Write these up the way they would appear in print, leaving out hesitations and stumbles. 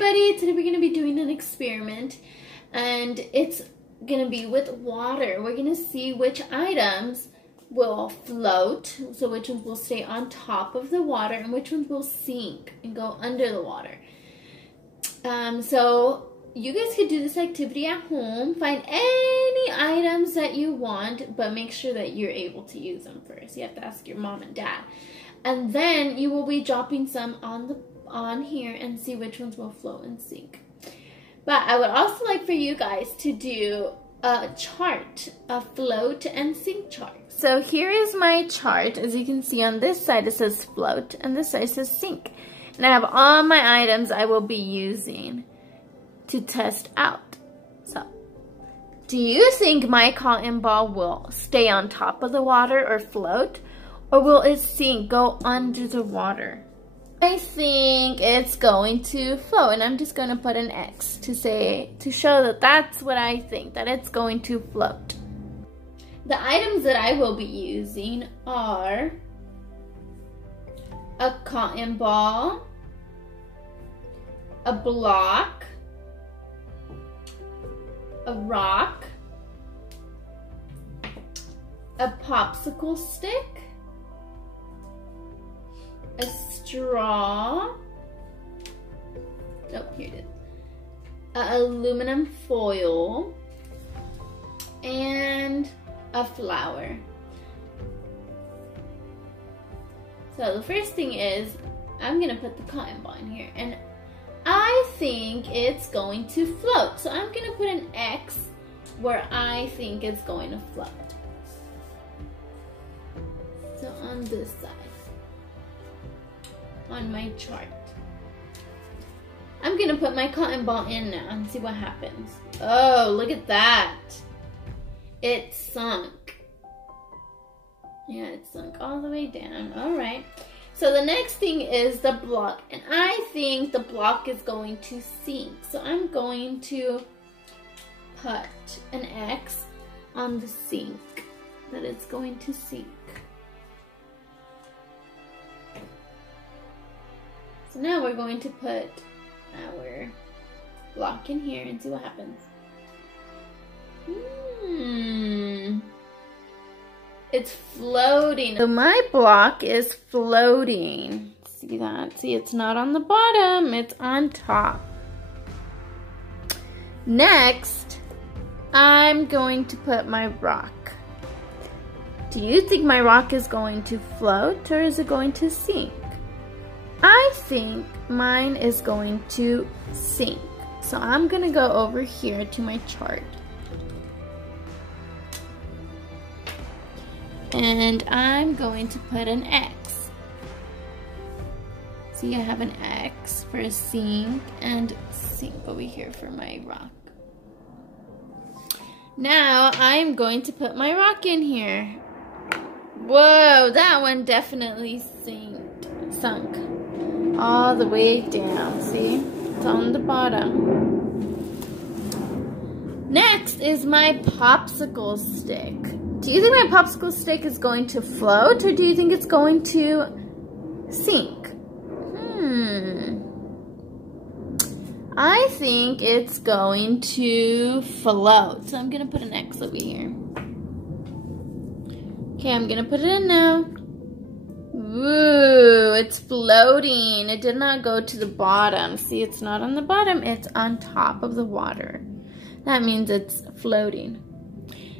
everybody, today we're going to be doing an experiment and it's going to be with water. We're going to see which items will float, so which ones will stay on top of the water and which ones will sink and go under the water. So you guys could do this activity at home, find any items that you want, but make sure that you're able to use them first. You have to ask your mom and dad. And then you will be dropping some on here and see which ones will float and sink. But I would also like for you guys to do a chart, a float and sink chart. So here is my chart. As you can see, on this side it says float and this side says sink. And I have all my items I will be using to test out. So, do you think my cotton ball will stay on top of the water or float? Or will it sink, go under the water? I think it's going to float, and I'm just going to put an X to show that that's what I think, that it's going to float. The items that I will be using are a cotton ball, a block, a rock, a popsicle stick, a straw, oh, here it is, aluminum foil, and a flower. So the first thing is, I'm gonna put the cotton ball in here, and I think it's going to float. So I'm gonna put an X where I think it's going to float. So on this side, on my chart. I'm gonna put my cotton ball in now and see what happens. Oh, look at that. It sunk. Yeah, it sunk all the way down. All right. So the next thing is the block. And I think the block is going to sink. So I'm going to put an X on the sink, that it's going to sink. So now we're going to put our block in here and see what happens. It's floating. So my block is floating. See that? See, it's not on the bottom, it's on top. Next, I'm going to put my rock. Do you think my rock is going to float or is it going to sink? I think mine is going to sink. So I'm gonna go over here to my chart. And I'm going to put an X. See, I have an X for a sink and sink over here for my rock. Now I'm going to put my rock in here. Whoa, that one definitely sunk. All the way down, see? It's on the bottom. Next is my popsicle stick. Do you think my popsicle stick is going to float or do you think it's going to sink? I think it's going to float. So I'm gonna put an X over here. Okay, I'm gonna put it in now. Ooh, it's floating. It did not go to the bottom. See, it's not on the bottom, it's on top of the water. That means it's floating.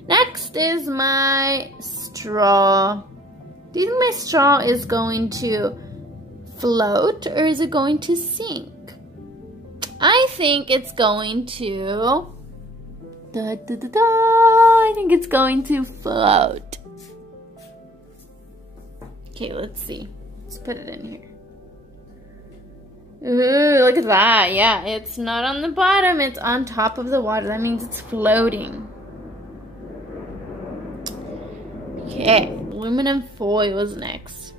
Next is my straw. Do you think my straw is going to float or is it going to sink? I think it's going to, I think it's going to float. Okay, let's see. Let's put it in here. Ooh, look at that. Yeah, it's not on the bottom, it's on top of the water. That means it's floating. Okay, aluminum foil is next.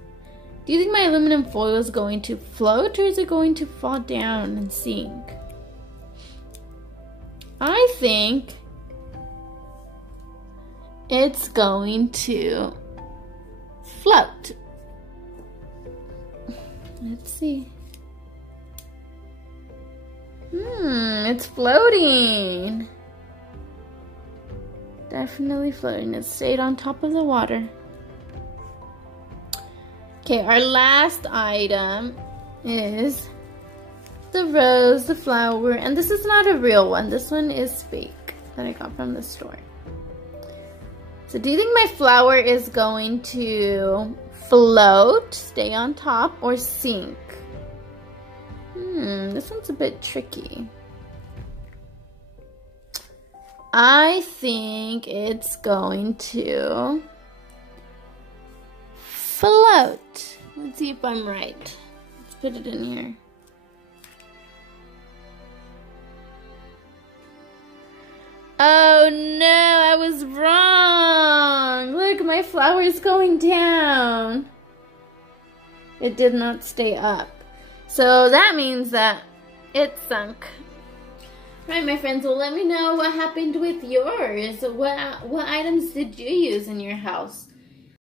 Do you think my aluminum foil is going to float or is it going to fall down and sink? I think it's going to float. Let's see. It's floating. Definitely floating. It stayed on top of the water. Okay, our last item is the rose, the flower, and this is not a real one. This one is fake that I got from the store. So do you think my flower is going to float, stay on top, or sink? This one's a bit tricky. I think it's going to float. Let's see if I'm right. Let's put it in here. Oh no, I was wrong. Look, my flower is going down. It did not stay up. So that means that it sunk. Right, my friends, well, let me know what happened with yours. What items did you use in your house?